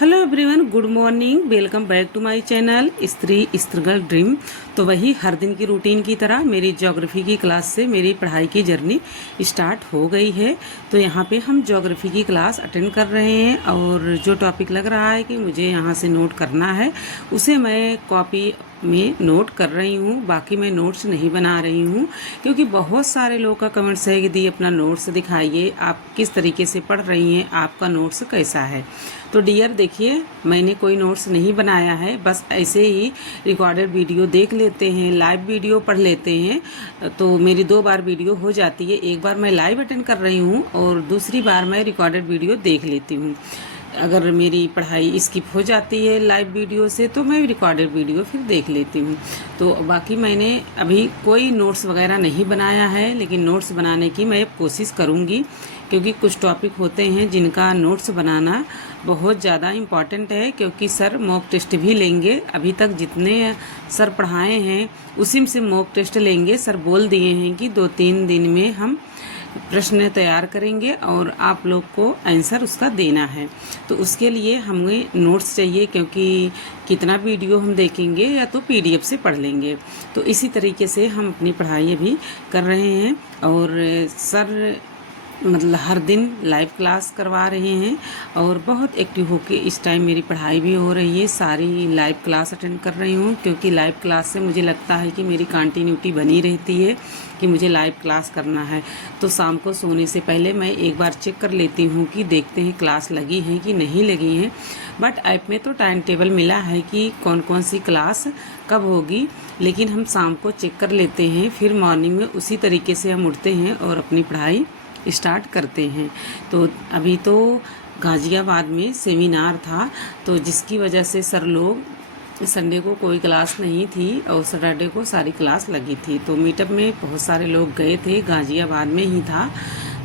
Hello everyone, good morning. Welcome back to my channel Stree struggle dream. तो वही हर दिन की रूटीन की तरह मेरी ज्योग्राफी की क्लास से मेरी पढ़ाई की जर्नी स्टार्ट हो गई है। तो यहाँ पे हम ज्योग्राफी की क्लास अटेंड कर रहे हैं और जो टॉपिक लग रहा है कि मुझे यहाँ से नोट करना है उसे मैं कॉपी में नोट कर रही हूँ। बाकी मैं नोट्स नहीं बना रही हूँ क्योंकि बहुत सारे लोग का कमेंट्स है कि दी अपना नोट्स दिखाइए, आप किस तरीके से पढ़ रही हैं, आपका नोट्स कैसा है। तो डियर देखिए, मैंने कोई नोट्स नहीं बनाया है, बस ऐसे ही रिकॉर्डेड वीडियो देख लेते हैं, लाइव वीडियो पढ़ लेते हैं। तो मेरी 2 बार वीडियो हो जाती है, एक बार मैं लाइव अटेंड कर रही हूँ और दूसरी बार मैं रिकॉर्डेड वीडियो देख लेती हूँ। अगर मेरी पढ़ाई स्किप हो जाती है लाइव वीडियो से तो मैं रिकॉर्डेड वीडियो फिर देख लेती हूँ। तो बाकी मैंने अभी कोई नोट्स वगैरह नहीं बनाया है, लेकिन नोट्स बनाने की मैं कोशिश करूँगी क्योंकि कुछ टॉपिक होते हैं जिनका नोट्स बनाना बहुत ज़्यादा इम्पॉर्टेंट है। क्योंकि सर मॉक टेस्ट भी लेंगे, अभी तक जितने सर पढ़ाए हैं उसी से मॉक टेस्ट लेंगे। सर बोल दिए हैं कि 2-3 दिन में हम प्रश्न तैयार करेंगे और आप लोग को आंसर उसका देना है। तो उसके लिए हमें नोट्स चाहिए, क्योंकि कितना वीडियो हम देखेंगे या तो पीडीएफ से पढ़ लेंगे। तो इसी तरीके से हम अपनी पढ़ाई भी कर रहे हैं और सर मतलब हर दिन लाइव क्लास करवा रहे हैं और बहुत एक्टिव होके इस टाइम मेरी पढ़ाई भी हो रही है। सारी लाइव क्लास अटेंड कर रही हूँ क्योंकि लाइव क्लास से मुझे लगता है कि मेरी कंटिन्यूटी बनी रहती है कि मुझे लाइव क्लास करना है। तो शाम को सोने से पहले मैं एक बार चेक कर लेती हूँ कि देखते हैं क्लास लगी है कि नहीं लगी है। बट ऐप में तो टाइम टेबल मिला है कि कौन कौन सी क्लास कब होगी, लेकिन हम शाम को चेक कर लेते हैं, फिर मॉर्निंग में उसी तरीके से हम उठते हैं और अपनी पढ़ाई स्टार्ट करते हैं। तो अभी तो गाज़ियाबाद में सेमिनार था, तो जिसकी वजह से सर लोग संडे को कोई क्लास नहीं थी और सैटरडे को सारी क्लास लगी थी। तो मीटअप में बहुत सारे लोग गए थे, गाज़ियाबाद में ही था।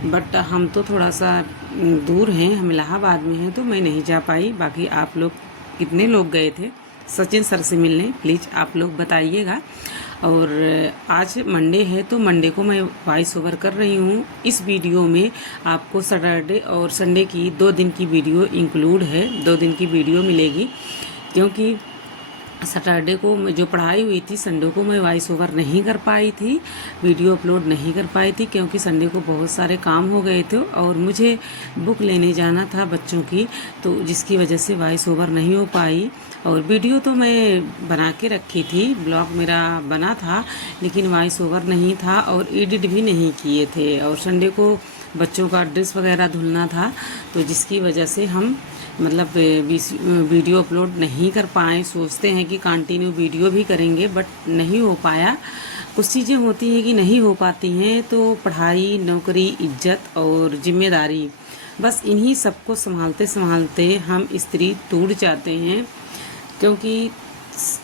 बट हम तो थोड़ा सा दूर हैं, हम इलाहाबाद में हैं, तो मैं नहीं जा पाई। बाकी आप लोग कितने लोग गए थे सचिन सर से मिलने, प्लीज़ आप लोग बताइएगा। और आज मंडे है तो मंडे को मैं वॉइस ओवर कर रही हूँ। इस वीडियो में आपको सैटरडे और संडे की 2 दिन की वीडियो इंक्लूड है, 2 दिन की वीडियो मिलेगी। क्योंकि सैटरडे को जो पढ़ाई हुई थी संडे को मैं वॉइस ओवर नहीं कर पाई थी, वीडियो अपलोड नहीं कर पाई थी क्योंकि संडे को बहुत सारे काम हो गए थे और मुझे बुक लेने जाना था बच्चों की, तो जिसकी वजह से वॉइस ओवर नहीं हो पाई। और वीडियो तो मैं बना के रखी थी, ब्लॉग मेरा बना था, लेकिन वॉइस ओवर नहीं था और एडिट भी नहीं किए थे। और संडे को बच्चों का ड्रेस वगैरह धुलना था, तो जिसकी वजह से हम मतलब वीडियो अपलोड नहीं कर पाए। सोचते हैं कि कंटिन्यू वीडियो भी करेंगे बट नहीं हो पाया। कुछ चीज़ें होती हैं कि नहीं हो पाती हैं, तो पढ़ाई, नौकरी, इज्जत और जिम्मेदारी, बस इन्हीं सबको संभालते संभालते हम स्त्री टूट जाते हैं। क्योंकि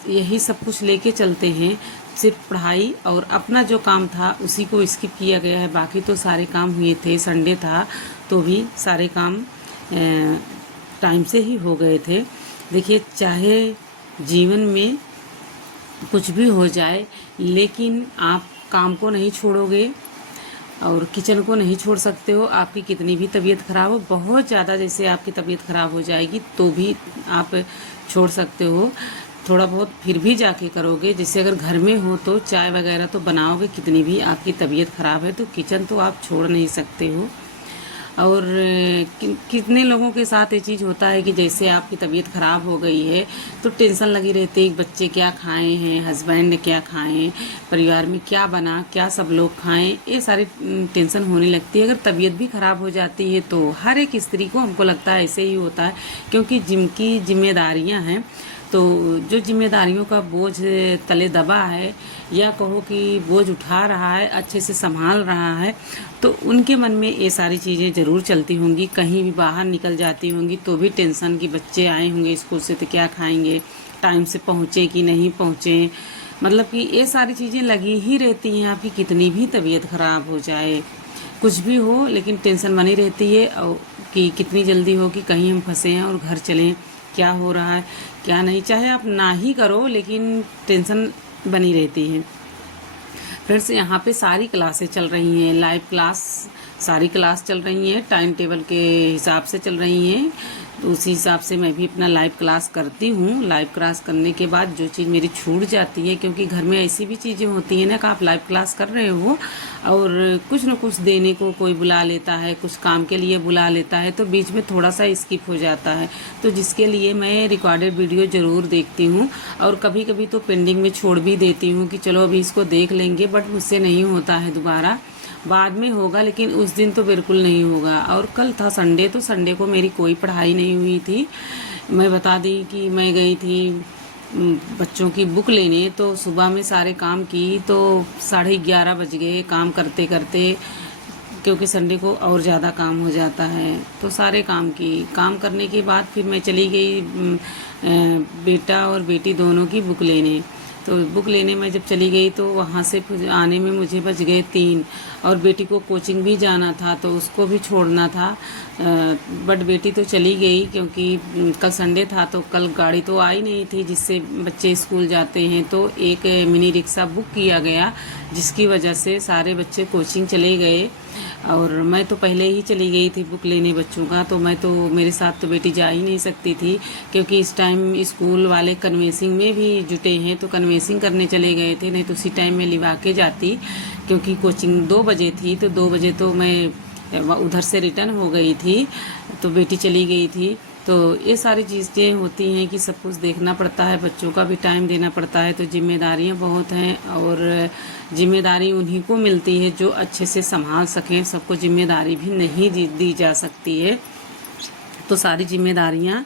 यही सब कुछ लेके चलते हैं, सिर्फ पढ़ाई और अपना जो काम था उसी को स्किप किया गया है। बाकी तो सारे काम हुए थे, संडे था तो भी सारे काम टाइम से ही हो गए थे। देखिए, चाहे जीवन में कुछ भी हो जाए लेकिन आप काम को नहीं छोड़ोगे और किचन को नहीं छोड़ सकते हो। आपकी कितनी भी तबीयत ख़राब हो, बहुत ज़्यादा जैसे आपकी तबीयत ख़राब हो जाएगी तो भी आप छोड़ सकते हो, थोड़ा बहुत फिर भी जाके करोगे। जैसे अगर घर में हो तो चाय वगैरह तो बनाओगे, कितनी भी आपकी तबीयत ख़राब है तो किचन तो आप छोड़ नहीं सकते हो। और कितने लोगों के साथ ये चीज़ होता है कि जैसे आपकी तबीयत ख़राब हो गई है तो टेंशन लगी रहती है कि बच्चे क्या खाएं हैं, हस्बैंड क्या खाएं, परिवार में क्या बना, क्या सब लोग खाएं, ये सारी टेंशन होने लगती है। अगर तबीयत भी ख़राब हो जाती है तो हर एक स्त्री को, हमको लगता है ऐसे ही होता है, क्योंकि जिनकी जिम्मेदारियाँ हैं, तो जो जिम्मेदारियों का बोझ तले दबा है या कहो कि बोझ उठा रहा है, अच्छे से संभाल रहा है, तो उनके मन में ये सारी चीज़ें ज़रूर चलती होंगी। कहीं भी बाहर निकल जाती होंगी तो भी टेंशन कि बच्चे आए होंगे स्कूल से तो क्या खाएंगे, टाइम से पहुँचे कि नहीं पहुँचे, मतलब कि ये सारी चीज़ें लगी ही रहती हैं। आपकी कितनी भी तबीयत ख़राब हो जाए, कुछ भी हो, लेकिन टेंशन बनी रहती है और कि कितनी जल्दी हो कि कहीं हम फंसे हैं और घर चलें, क्या हो रहा है क्या नहीं। चाहे आप ना ही करो लेकिन टेंशन बनी रहती है। फ्रेंड्स, यहाँ पे सारी क्लासें चल रही हैं, लाइव क्लास सारी क्लास चल रही हैं, टाइम टेबल के हिसाब से चल रही हैं। तो उसी हिसाब से मैं भी अपना लाइव क्लास करती हूँ। लाइव क्लास करने के बाद जो चीज़ मेरी छूट जाती है, क्योंकि घर में ऐसी भी चीज़ें होती हैं ना कि आप लाइव क्लास कर रहे हो और कुछ न कुछ देने को कोई बुला लेता है, कुछ काम के लिए बुला लेता है, तो बीच में थोड़ा सा स्किप हो जाता है। तो जिसके लिए मैं रिकॉर्डेड वीडियो ज़रूर देखती हूँ और कभी कभी तो पेंडिंग में छोड़ भी देती हूँ कि चलो अभी इसको देख लेंगे, बट मुझसे नहीं होता है, दोबारा बाद में होगा, लेकिन उस दिन तो बिल्कुल नहीं होगा। और कल था संडे, तो संडे को मेरी कोई पढ़ाई नहीं हुई थी। मैं बता दी कि मैं गई थी बच्चों की बुक लेने, तो सुबह में सारे काम की तो 11:30 बज गए काम करते करते, क्योंकि संडे को और ज़्यादा काम हो जाता है। तो सारे काम करने के बाद फिर मैं चली गई बेटा और बेटी दोनों की बुक लेने। तो बुक लेने में जब चली गई तो वहाँ से फिर आने में मुझे बज गए 3, और बेटी को कोचिंग भी जाना था तो उसको भी छोड़ना था। बट बेटी तो चली गई, क्योंकि कल संडे था तो कल गाड़ी तो आई नहीं थी जिससे बच्चे स्कूल जाते हैं। तो एक मिनी रिक्शा बुक किया गया, जिसकी वजह से सारे बच्चे कोचिंग चले गए। और मैं तो पहले ही चली गई थी बुक लेने बच्चों का, तो मैं तो मेरे साथ तो बेटी जा ही नहीं सकती थी, क्योंकि इस टाइम स्कूल वाले कन्वेंसिंग में भी जुटे हैं, तो कन्वेंसिंग करने चले गए थे। नहीं तो उसी टाइम में लिवा के जाती, क्योंकि कोचिंग 2 बजे थी, तो 2 बजे तो मैं उधर से रिटर्न हो गई थी, तो बेटी चली गई थी। तो ये सारी चीज़ें होती हैं कि सब कुछ देखना पड़ता है, बच्चों का भी टाइम देना पड़ता है, तो जिम्मेदारियां बहुत हैं। और जिम्मेदारी उन्हीं को मिलती है जो अच्छे से संभाल सकें, सबको जिम्मेदारी भी नहीं दी जा सकती है। तो सारी जिम्मेदारियां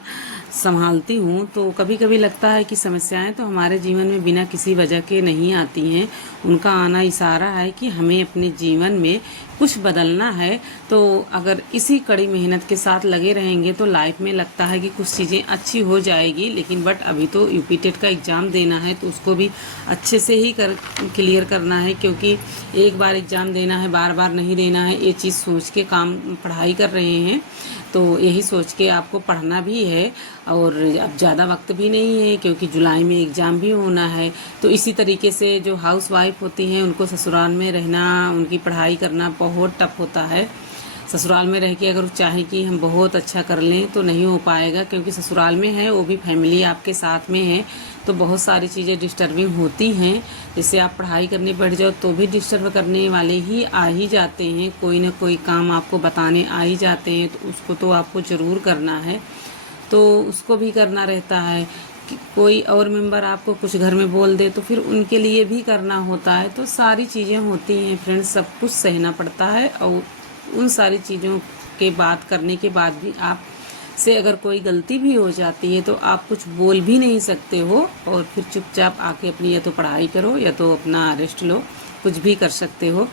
संभालती हूँ। तो कभी कभी लगता है कि समस्याएं तो हमारे जीवन में बिना किसी वजह के नहीं आती हैं, उनका आना इशारा है कि हमें अपने जीवन में कुछ बदलना है। तो अगर इसी कड़ी मेहनत के साथ लगे रहेंगे तो लाइफ में लगता है कि कुछ चीज़ें अच्छी हो जाएगी। लेकिन बट अभी तो यूपी टेट का एग्ज़ाम देना है, तो उसको भी अच्छे से ही क्लियर करना है, क्योंकि एक बार एग्ज़ाम देना है, बार बार नहीं देना है। ये चीज़ सोच के पढ़ाई कर रहे हैं, तो यही सोच के आपको पढ़ना भी है। और अब ज़्यादा वक्त भी नहीं है, क्योंकि जुलाई में एग्ज़ाम भी होना है। तो इसी तरीके से जो हाउस वाइफ होती हैं उनको ससुराल में रहना, उनकी पढ़ाई करना बहुत टफ होता है। ससुराल में रह के अगर चाहे कि हम बहुत अच्छा कर लें तो नहीं हो पाएगा, क्योंकि ससुराल में है वो भी फैमिली आपके साथ में है, तो बहुत सारी चीज़ें डिस्टर्बिंग होती हैं। जैसे आप पढ़ाई करने बैठ जाओ तो भी डिस्टर्ब करने वाले ही आ ही जाते हैं, कोई ना कोई काम आपको बताने आ ही जाते हैं, तो उसको तो आपको ज़रूर करना है। तो उसको भी करना रहता है कि कोई और मेंबर आपको कुछ घर में बोल दे तो फिर उनके लिए भी करना होता है। तो सारी चीज़ें होती हैं फ्रेंड्स, सब कुछ सहना पड़ता है। और उन सारी चीज़ों के बात करने के बाद भी आप से अगर कोई गलती भी हो जाती है तो आप कुछ बोल भी नहीं सकते हो, और फिर चुपचाप आके अपनी या तो पढ़ाई करो या तो अपना रेस्ट लो, कुछ भी कर सकते हो।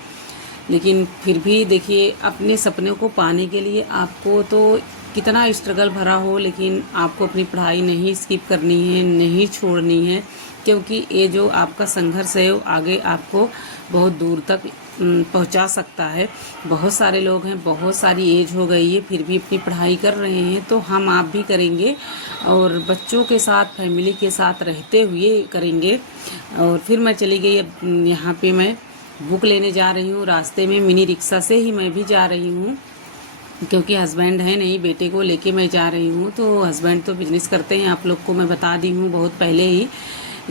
लेकिन फिर भी देखिए, अपने सपनों को पाने के लिए आपको तो कितना स्ट्रगल भरा हो, लेकिन आपको अपनी पढ़ाई नहीं स्किप करनी है, नहीं छोड़नी है, क्योंकि ये जो आपका संघर्ष है वो आगे आपको बहुत दूर तक पहुंचा सकता है। बहुत सारे लोग हैं, बहुत सारी एज हो गई है, फिर भी अपनी पढ़ाई कर रहे हैं, तो हम आप भी करेंगे, और बच्चों के साथ फैमिली के साथ रहते हुए करेंगे। और फिर मैं चली गई, अब यहाँ पे मैं बुक लेने जा रही हूँ। रास्ते में मिनी रिक्शा से ही मैं भी जा रही हूँ, क्योंकि हस्बैंड है नहीं, बेटे को लेके मैं जा रही हूँ। तो हस्बैंड तो बिजनेस करते हैं, आप लोग को मैं बता दी हूँ बहुत पहले ही,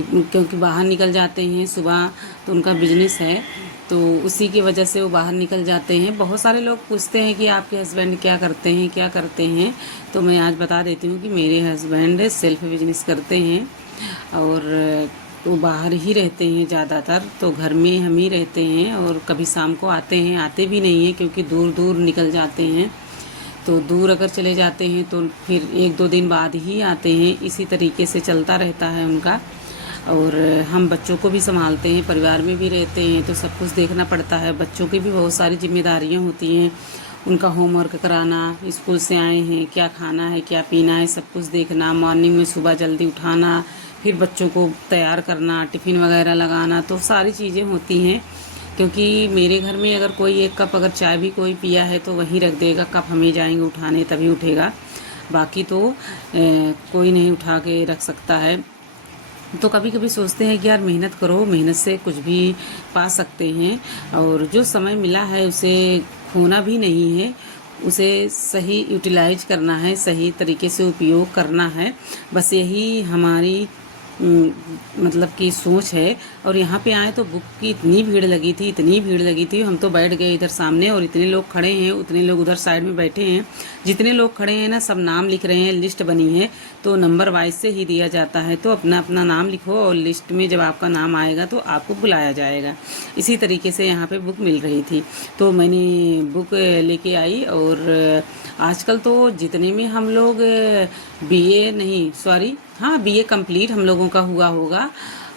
क्योंकि बाहर निकल जाते हैं सुबह, तो उनका बिजनेस है, तो उसी की वजह से वो बाहर निकल जाते हैं। बहुत सारे लोग पूछते हैं कि आपके हस्बैंड क्या करते हैं, तो मैं आज बता देती हूँ कि मेरे हस्बैंड सेल्फ बिजनेस करते हैं, और वो बाहर ही रहते हैं ज़्यादातर, तो घर में हम ही रहते हैं। और कभी शाम को आते हैं, आते भी नहीं हैं, क्योंकि दूर दूर निकल जाते हैं, तो दूर अगर चले जाते हैं तो फिर 1-2 दिन बाद ही आते हैं। इसी तरीके से चलता रहता है उनका। और हम बच्चों को भी संभालते हैं, परिवार में भी रहते हैं, तो सब कुछ देखना पड़ता है। बच्चों की भी बहुत सारी जिम्मेदारियां होती हैं, उनका होमवर्क कराना, स्कूल से आए हैं क्या खाना है क्या पीना है, सब कुछ देखना, मॉर्निंग में सुबह जल्दी उठाना, फिर बच्चों को तैयार करना, टिफ़िन वगैरह लगाना, तो सारी चीज़ें होती हैं। क्योंकि मेरे घर में अगर कोई एक कप अगर चाय भी कोई पिया है तो वहीं रख देगा, कप हमें जाएंगे उठाने तभी उठेगा, बाकी तो कोई नहीं उठा के रख सकता है। तो कभी कभी सोचते हैं कि यार मेहनत करो, मेहनत से कुछ भी पा सकते हैं, और जो समय मिला है उसे खोना भी नहीं है। उसे सही यूटिलाइज करना है, सही तरीके से उपयोग करना है। बस यही हमारी मतलब कि सोच है। और यहाँ पे आए तो बुक की इतनी भीड़ लगी थी, इतनी भीड़ लगी थी, हम तो बैठ गए इधर सामने और इतने लोग खड़े हैं, उतने लोग उधर साइड में बैठे हैं। जितने लोग खड़े हैं ना सब नाम लिख रहे हैं, लिस्ट बनी है तो नंबर वाइज से ही दिया जाता है। तो अपना अपना नाम लिखो और लिस्ट में जब आपका नाम आएगा तो आपको बुलाया जाएगा। इसी तरीके से यहाँ पे बुक मिल रही थी तो मैंने बुक लेके आई। और आजकल तो जितने में हम लोग बीए नहीं सॉरी हाँ बीए कंप्लीट हम लोगों का हुआ होगा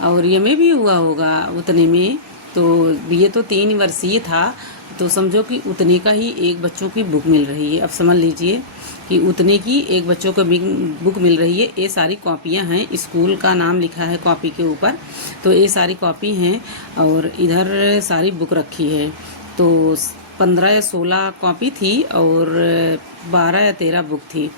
और एमए भी हुआ होगा उतने में। तो बीए तो 3 वर्षीय था तो समझो कि उतने का ही एक बच्चों की बुक मिल रही है। अब समझ लीजिए कि उतने की एक बच्चों को बुक मिल रही है। ये सारी कॉपियां हैं, स्कूल का नाम लिखा है कॉपी के ऊपर, तो ये सारी कॉपी हैं और इधर सारी बुक रखी है। तो 15 या 16 कॉपी थी और 12 या 13 बुक थी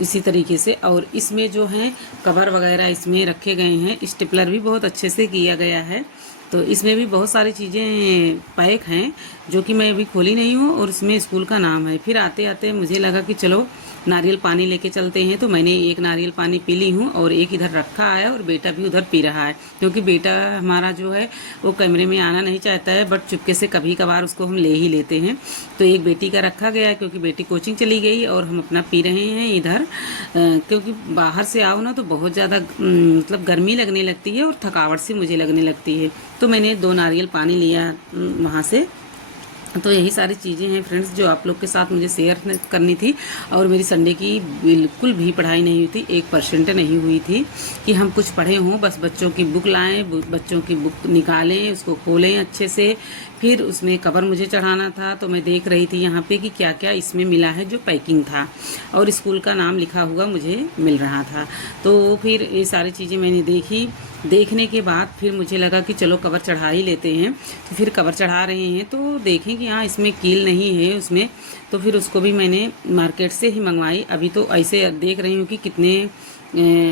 इसी तरीके से। और इसमें जो है कवर वगैरह इसमें रखे गए हैं, स्टेपलर भी बहुत अच्छे से किया गया है। तो इसमें भी बहुत सारी चीज़ें पैक हैं जो कि मैं अभी खोली नहीं हूँ और इसमें स्कूल का नाम है। फिर आते आते मुझे लगा कि चलो नारियल पानी लेके चलते हैं, तो मैंने एक नारियल पानी पी ली हूँ और एक इधर रखा है और बेटा भी उधर पी रहा है। क्योंकि बेटा हमारा जो है वो कैमरे में आना नहीं चाहता है, बट चुपके से कभी कभार उसको हम ले ही लेते हैं। तो एक बेटी का रखा गया है क्योंकि बेटी कोचिंग चली गई और हम अपना पी रहे हैं इधर। क्योंकि बाहर से आओ ना तो बहुत ज़्यादा मतलब गर्मी लगने लगती है और थकावट सी मुझे लगने लगती है। तो मैंने 2 नारियल पानी लिया वहाँ से। तो यही सारी चीज़ें हैं फ्रेंड्स जो आप लोग के साथ मुझे शेयर करनी थी। और मेरी संडे की बिल्कुल भी पढ़ाई नहीं हुई थी, 1% नहीं हुई थी कि हम कुछ पढ़े हों। बस बच्चों की बुक लाएं, बच्चों की बुक निकालें, उसको खोलें अच्छे से, फिर उसमें कवर मुझे चढ़ाना था। तो मैं देख रही थी यहाँ पे कि क्या क्या इसमें मिला है जो पैकिंग था और स्कूल का नाम लिखा हुआ मुझे मिल रहा था। तो फिर ये सारी चीज़ें मैंने देखी। देखने के बाद फिर मुझे लगा कि चलो कवर चढ़ा ही लेते हैं। तो फिर कवर चढ़ा रहे हैं तो देखें कि हाँ इसमें कील नहीं है उसमें। तो फिर उसको भी मैंने मार्केट से ही मंगवाई। अभी तो ऐसे देख रही हूँ कि कितने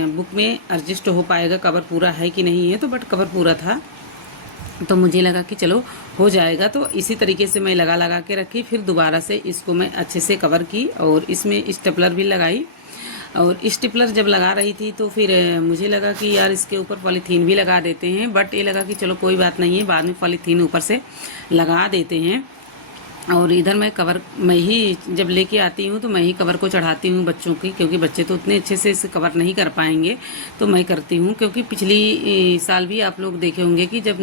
बुक में एडजस्ट हो पाएगा, कवर पूरा है कि नहीं है। तो बट कवर पूरा था तो मुझे लगा कि चलो हो जाएगा। तो इसी तरीके से मैं लगा लगा के रखी। फिर दोबारा से इसको मैं अच्छे से कवर की और इसमें स्टेपलर भी लगाई। और स्टेपलर जब लगा रही थी तो फिर मुझे लगा कि यार इसके ऊपर पॉलीथीन भी लगा देते हैं, बट ये लगा कि चलो कोई बात नहीं है, बाद में पॉलीथीन ऊपर से लगा देते हैं। और इधर मैं कवर मैं ही जब लेके आती हूँ तो मैं ही कवर को चढ़ाती हूँ बच्चों की, क्योंकि बच्चे तो उतने अच्छे से इसे कवर नहीं कर पाएंगे। तो मैं करती हूँ क्योंकि पिछली साल भी आप लोग देखे होंगे कि जब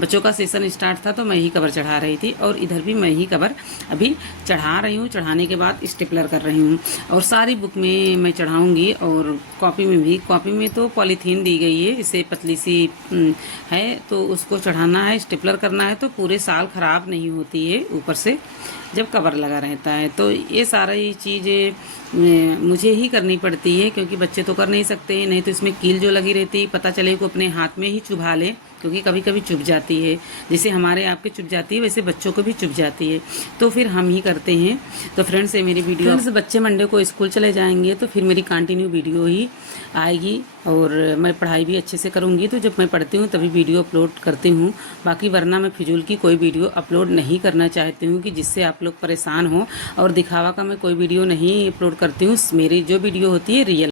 बच्चों का सेशन स्टार्ट था तो मैं ही कवर चढ़ा रही थी और इधर भी मैं ही कवर अभी चढ़ा रही हूँ। चढ़ाने के बाद स्टेपलर कर रही हूँ और सारी बुक में मैं चढ़ाऊँगी। और कॉपी में भी, कॉपी में तो पॉलीथीन दी गई है, इसे पतली सी है तो उसको चढ़ाना है, स्टेपलर करना है तो पूरे साल ख़राब नहीं होती है ऊपर से जब कवर लगा रहता है। तो ये सारी चीज़ें मुझे ही करनी पड़ती है क्योंकि बच्चे तो कर नहीं सकते। नहीं तो इसमें कील जो लगी रहती है पता चले को अपने हाथ में ही चुभा ले, क्योंकि कभी कभी चुभ जाती है, जैसे हमारे आपके चुभ जाती है वैसे बच्चों को भी चुभ जाती है। तो फिर हम ही करते हैं। तो फ्रेंड्स ये मेरी वीडियो, फ्रेंड्स बच्चे मंडे को स्कूल चले जाएंगे तो फिर मेरी कंटिन्यू वीडियो ही आएगी और मैं पढ़ाई भी अच्छे से करूँगी। तो जब मैं पढ़ती हूँ तभी वीडियो अपलोड करती हूँ, बाकी वरना मैं फिजूल की कोई वीडियो अपलोड नहीं करना चाहती हूँ कि जिससे आप लोग परेशान हो। और दिखावा का मैं कोई वीडियो नहीं अपलोड करती हूँ। मेरी जो वीडियो होती है रियल